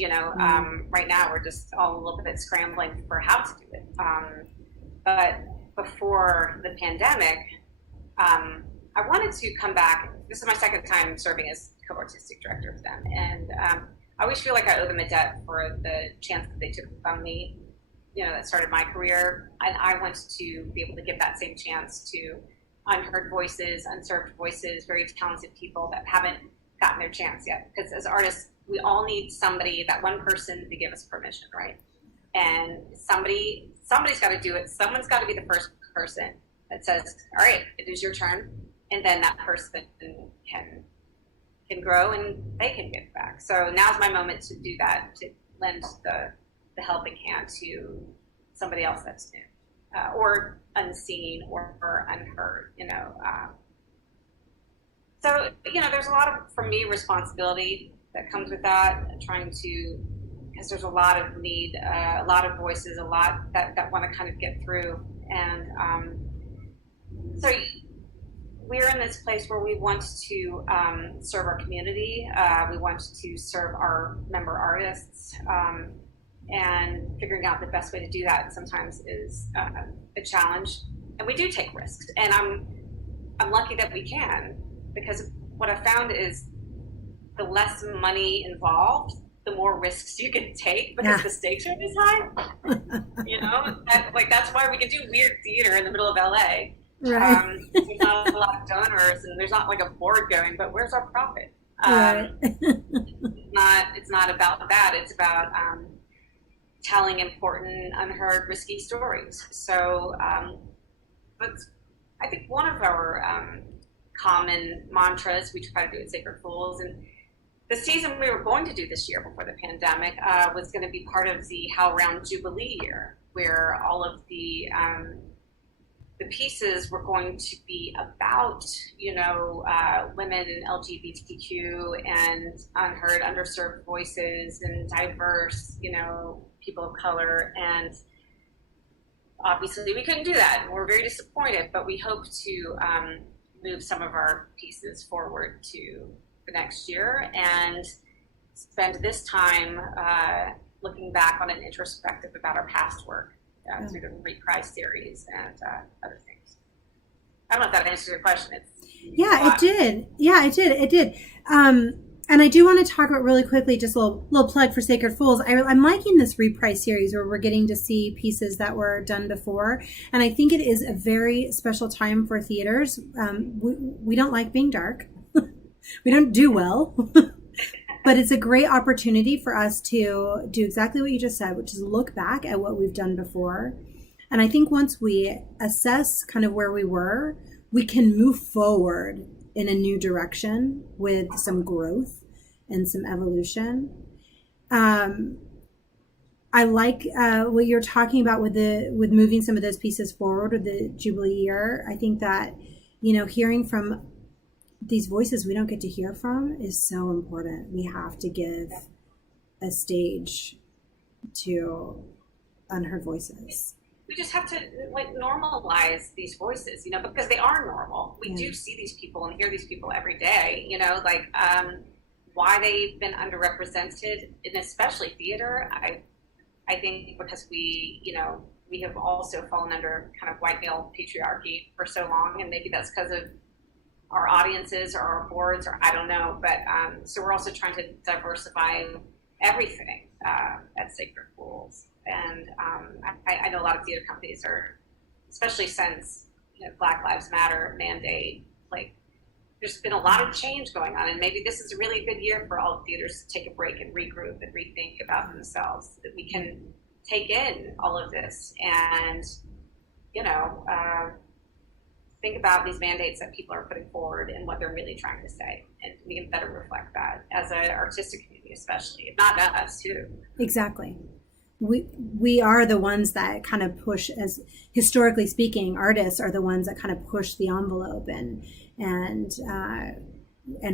Right now we're just all a little bit scrambling for how to do it. But before the pandemic, I wanted to come back. This is my second time serving as co-artistic director for them, and I always feel like I owe them a debt for the chance that they took from me, that started my career. And I want to be able to give that same chance to unheard voices, unserved voices, very talented people that haven't gotten their chance yet. Because as artists, we all need somebody, that one person, to give us permission, right? And somebody's got to do it. Someone's got to be the first person that says, all right, it is your turn. And then that person can grow and they can give back. So now's my moment to do that, to lend the helping hand to somebody else that's new, or unseen or unheard, So, there's a lot of, for me, responsibility that comes with that, because there's a lot of need, a lot of voices, a lot that want to kind of get through. And so we're in this place where we want to serve our community. We want to serve our member artists, and figuring out the best way to do that sometimes is a challenge. And we do take risks, and I'm lucky that we can, because what I found is the less money involved, the more risks you can take, because the stakes are this high. That's why we can do weird theater in the middle of LA. Right. There's not a lot of donors, and there's not like a board going, but where's our profit? Right. It's not about that. It's about telling important, unheard, risky stories. So, but I think one of our common mantras we try to do at Sacred Fools, and the season we were going to do this year before the pandemic was going to be part of the HowlRound Jubilee year, where all of the pieces were going to be about, women and LGBTQ and unheard, underserved voices and diverse, people of color. And obviously we couldn't do that. We're very disappointed, but we hope to move some of our pieces forward to the next year and spend this time looking back on an introspective about our past work. Through the Reprise series and other things. I don't know if that answers your question. It did. Yeah, it did. And I do want to talk about really quickly, just a little plug for Sacred Fools. I'm liking this Reprise series where we're getting to see pieces that were done before. And I think it is a very special time for theaters. We don't like being dark. We don't do well. But it's a great opportunity for us to do exactly what you just said, which is look back at what we've done before. And I think once we assess kind of where we were, we can move forward in a new direction with some growth and some evolution. I like what you're talking about with moving some of those pieces forward with the Jubilee year. I think that, hearing from these voices we don't get to hear from is so important. We have to give a stage to unheard voices. We just have to normalize these voices, because they are normal. We do see these people and hear these people every day, why they've been underrepresented, and especially theater. I think because we have also fallen under kind of white male patriarchy for so long, and maybe that's because of our audiences or our boards, or I don't know, but so we're also trying to diversify everything at Sacred Fools. And I know a lot of theater companies are, especially since Black Lives Matter mandate, there's been a lot of change going on, and maybe this is a really good year for all theaters to take a break and regroup and rethink about themselves, so that we can take in all of this and think about these mandates that people are putting forward and what they're really trying to say, and we can better reflect that as an artistic community, especially, if not us too. Exactly. We are the ones that kind of push, as historically speaking, artists are the ones that kind of push the envelope and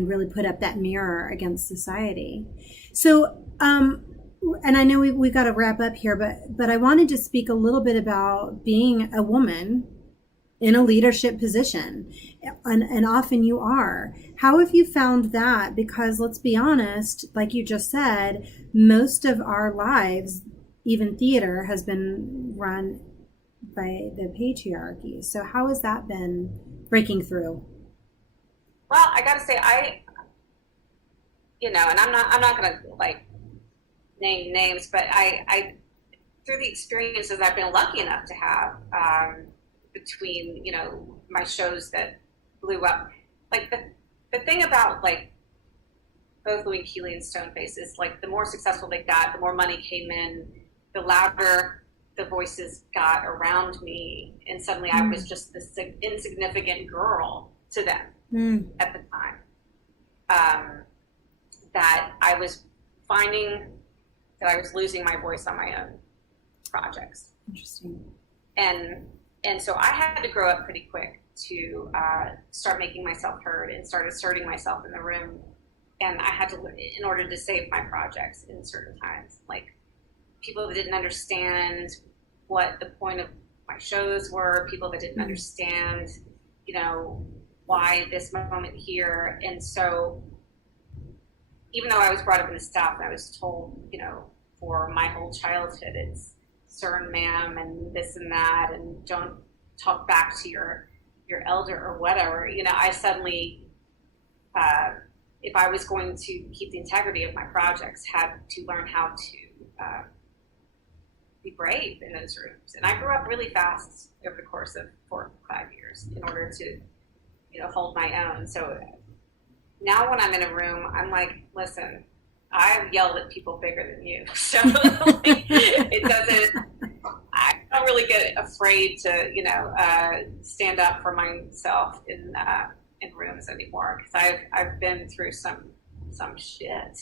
really put up that mirror against society. So, and I know we've got to wrap up here, but I wanted to speak a little bit about being a woman in a leadership position, and often you are. How have you found that? Because let's be honest, like you just said, most of our lives, even theater, has been run by the patriarchy. So how has that been breaking through? Well, I got to say, and I'm not going to name names, but I through the experiences I've been lucky enough to have, between my shows that blew up, the thing about both Louis Keeley and Stoneface is the more successful they got, the more money came in, the louder the voices got around me, and suddenly I was just this insignificant girl to them at the time. That I was finding that I was losing my voice on my own projects. Interesting. And so I had to grow up pretty quick to start making myself heard and start asserting myself in the room. And I had to, in order to save my projects in certain times, people that didn't understand what the point of my shows were, people that didn't understand, why this moment here. And so even though I was brought up in the South and I was told, for my whole childhood, it's sir and ma'am and this and that, and don't talk back to your elder or whatever, I suddenly, if I was going to keep the integrity of my projects, had to learn how to be brave in those rooms. And I grew up really fast over the course of 4 or 5 years in order to, hold my own. So now when I'm in a room, I'm like, listen, I've yelled at people bigger than you. So it doesn't, I don't really get afraid to, stand up for myself in rooms anymore. Because I've been through some some shit.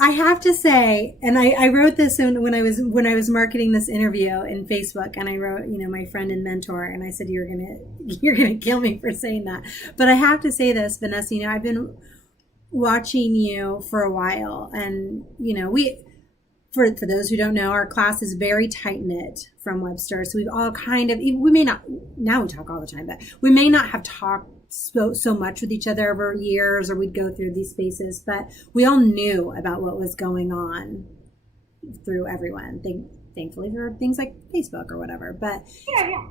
I have to say, and I wrote this when I was marketing this interview in Facebook, and I wrote, my friend and mentor, and I said, you're gonna kill me for saying that, but I have to say this, Vanessa. I've been watching you for a while, and for those who don't know, our class is very tight knit from Webster, so we've all we may not, now we talk all the time, but we may not have talked so much with each other over years, or we'd go through these spaces, but we all knew about what was going on through everyone. Thankfully for things like Facebook or whatever. But yeah.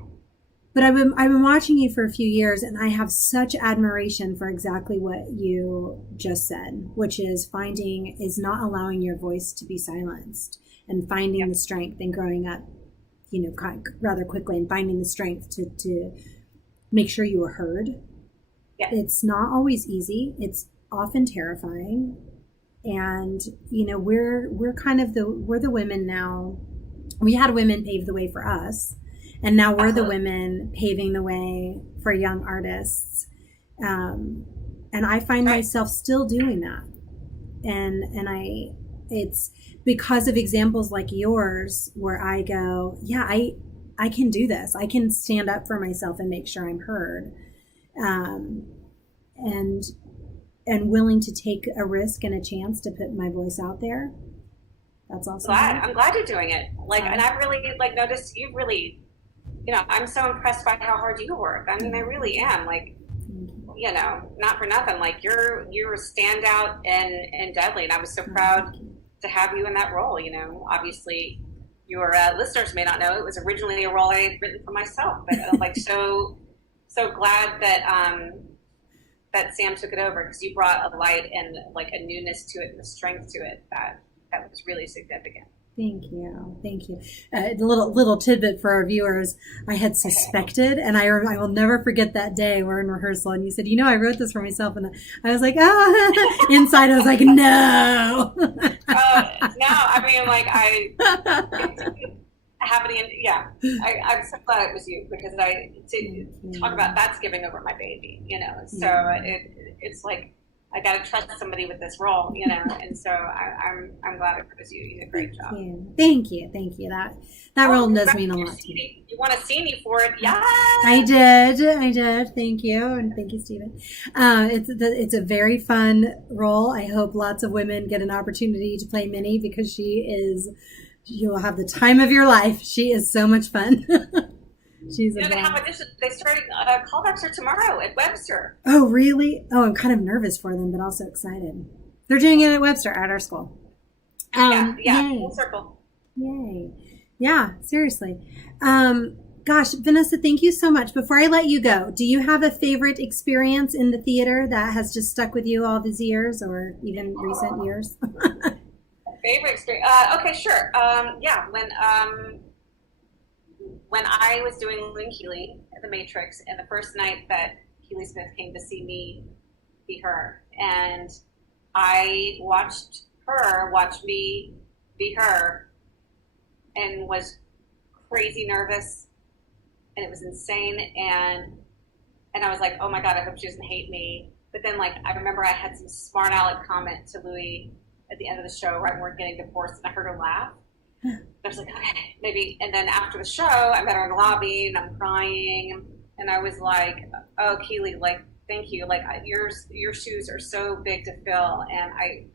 But I've been watching you for a few years, and I have such admiration for exactly what you just said, which is not allowing your voice to be silenced, and finding the strength and growing up, rather quickly, and finding the strength to make sure you were heard. Yeah. It's not always easy. It's often terrifying. And, we're kind of we're the women now. We had women pave the way for us. And now we're the women paving the way for young artists. And I find myself still doing that. And it's because of examples like yours where I go, yeah, I can do this. I can stand up for myself and make sure I'm heard. And willing to take a risk and a chance to put my voice out there. That's also I'm glad you're doing it. And I've really noticed you really, I'm so impressed by how hard you work. I mean, I really am. Not for nothing. You're a standout and deadly, and I was so proud to have you in that role. Obviously, your listeners may not know it was originally a role I had written for myself, but so glad that Sam took it over, because you brought a light and a newness to it and a strength to it that was really significant. Thank you. A little tidbit for our viewers. I had suspected, and I will never forget that day we're in rehearsal, and you said, I wrote this for myself, and I was like, oh, inside I was like, no. No, I mean, I have any, yeah. I'm so glad it was you, because to talk about that's giving over my baby, so it's like, I got to trust somebody with this role, and so I'm glad it was you. You did a great job. Thank you. That role does mean a lot to me. You want to see me for it? Yeah. I did. Thank you, and thank you, Stephen. It's a very fun role. I hope lots of women get an opportunity to play Minnie, because you'll have the time of your life. She is so much fun. She's they started callbacks tomorrow at Webster. Oh, really? Oh, I'm kind of nervous for them, but also excited. They're doing it at Webster, at our school. Yeah, full circle. Yay. Yeah, seriously. Gosh, Vanessa, thank you so much. Before I let you go, do you have a favorite experience in the theater that has just stuck with you all these years, or even recent years? Favorite experience? Okay, sure. When I was doing Lynn Keeley at The Matrix, and the first night that Keeley Smith came to see me be her, and I watched her watch me be her, and was crazy nervous, and it was insane, and I was like, oh my God, I hope she doesn't hate me. But then, I remember I had some smart aleck comment to Louis at the end of the show, right when we're getting divorced, and I heard her laugh. I was like, okay, maybe. And then after the show, I met her in the lobby, and I'm crying, and I was like, oh, Keeley, thank you. Your shoes are so big to fill, and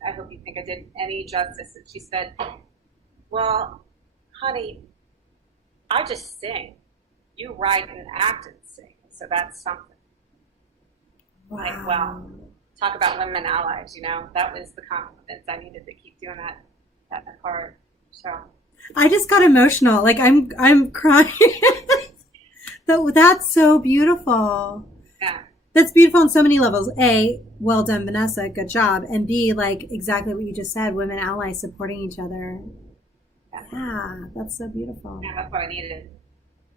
I hope you think I did any justice. And she said, well, honey, I just sing. You write and act and sing, so that's something. Wow. Well, talk about women allies, that was the confidence I needed to keep doing that part. So I just got emotional. I'm crying. That's so beautiful. Yeah. That's beautiful on so many levels. A, well done, Vanessa. Good job. And B, exactly what you just said, women allies supporting each other. Yeah, that's so beautiful. Yeah, that's what I needed.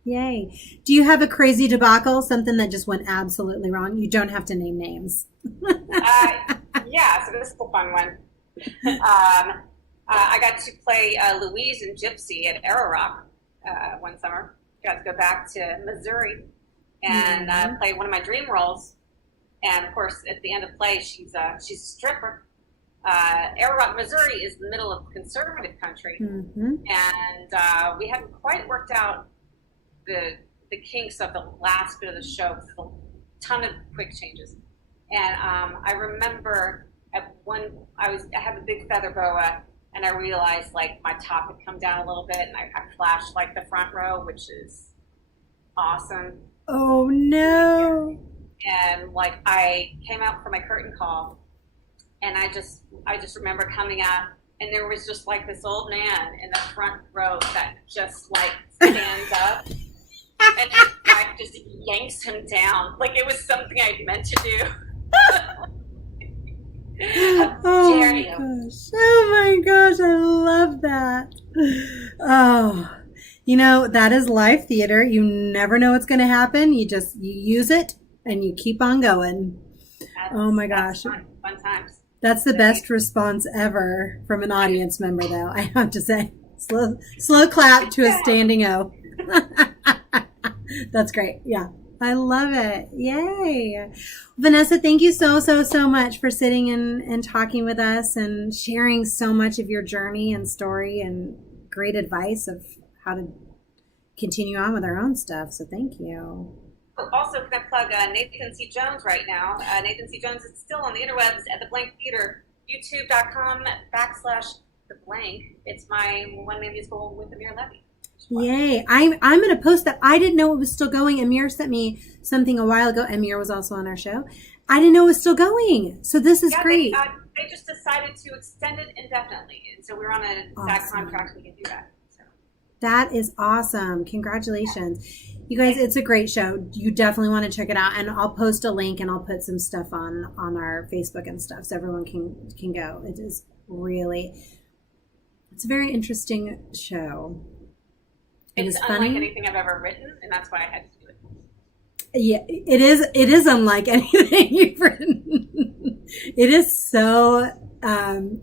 Yay. Do you have a crazy debacle, something that just went absolutely wrong? You don't have to name names. Yeah, so this is a fun one. I got to play Louise and Gypsy at Arrow Rock one summer. Got to go back to Missouri and play one of my dream roles. And of course, at the end of play, she's a stripper. Arrow Rock, Missouri is the middle of conservative country, and we hadn't quite worked out the kinks of the last bit of the show. There's a ton of quick changes, and I remember I had a big feather boa, and I realized like my top had come down a little bit, and I flashed like the front row, which is awesome. Oh no! And like I came out for my curtain call, and I just remember coming out, and there was just like this old man in the front row that just like stands up, and his wife just yanks him down like it was something I'd meant to do. Oh my gosh. Oh my gosh, I love that. Oh, that is live theater. You never know what's going to happen. You use it and you keep on going. Oh my gosh. Fun times. That's the best response ever from an audience member, though, I have to say. Slow clap to a standing O. That's great. Yeah. I love it. Yay. Vanessa, thank you so much for sitting and talking with us and sharing so much of your journey and story and great advice of how to continue on with our own stuff. So thank you. Also, can I plug Nathan C. Jones right now? Nathan C. Jones is still on the interwebs at The Blank Theater, youtube.com/The Blank. It's my one-man musical with Amir Levy. Yay. I'm going to post that. I didn't know it was still going. Amir sent me something a while ago. Amir was also on our show. I didn't know it was still going. So this is great. They just decided to extend it indefinitely. And so we're on a SAG contract. We can do that. So. That is awesome. Congratulations. You guys, it's a great show. You definitely want to check it out. And I'll post a link and I'll put some stuff on our Facebook and stuff so everyone can go. It is really, it's a very interesting show. It's unlike anything I've ever written, and that's why I had to do it. Yeah, it is unlike anything you've written. It is so,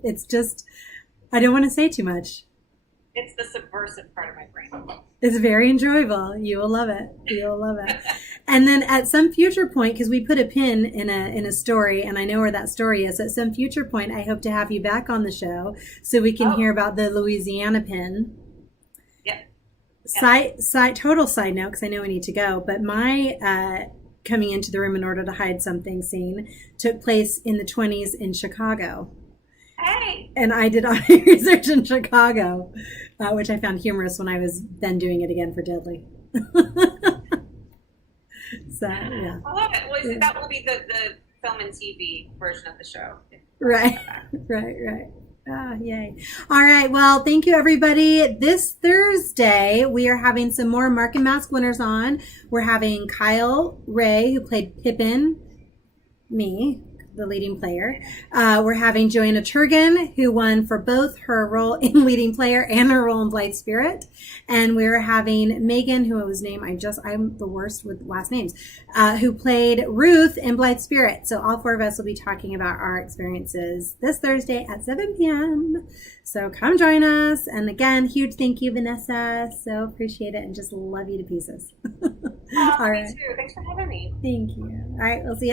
it's just, I don't want to say too much. It's the subversive part of my brain. It's very enjoyable. You will love it. And then at some future point, because we put a pin in a story, and I know where that story is, at some future point, I hope to have you back on the show so we can hear about the Louisiana pin. Total side note, because I know we need to go, but my coming into the room in order to hide something scene took place in the 1920s in Chicago. Hey! And I did all my research in Chicago, which I found humorous when I was then doing it again for Deadly. So, yeah. I love it. Well, that will be the film and TV version of the show. Right. Yay. All right. Well, thank you, everybody. This Thursday, we are having some more Mark and Mask winners on. We're having Kyle Ray, who played Pippin, me, the leading player. We're having Joanna Turgan, who won for both her role in leading player and her role in Blithe Spirit. And we're having Megan, whose name I'm the worst with last names, who played Ruth in Blithe Spirit. So all four of us will be talking about our experiences this Thursday at 7 p.m. So come join us. And again, huge thank you, Vanessa. So appreciate it and just love you to pieces. All right. Me too. Thanks for having me. Thank you. All right. We'll see you.